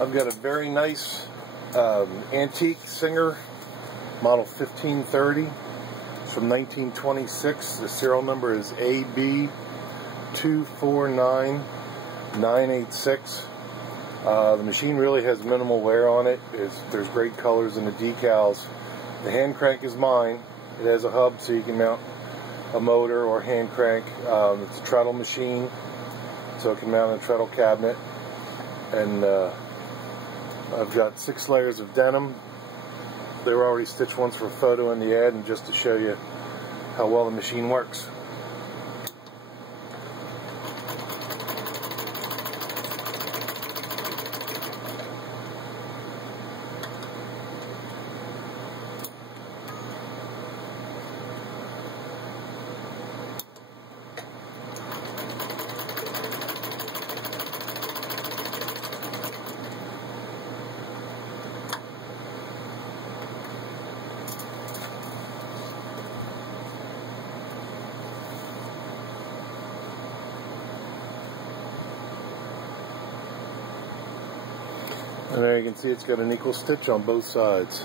I've got a very nice antique Singer, model 1530. It's from 1926. The serial number is AB249986. The machine really has minimal wear on it. There's great colors in the decals. The hand crank is mine. It has a hub so you can mount a motor or hand crank. It's a treadle machine, so it can mount a treadle cabinet. And I've got 6 layers of denim. They were already stitched once for a photo in the ad and just to show you how well the machine works. And there you can see it's got an equal stitch on both sides.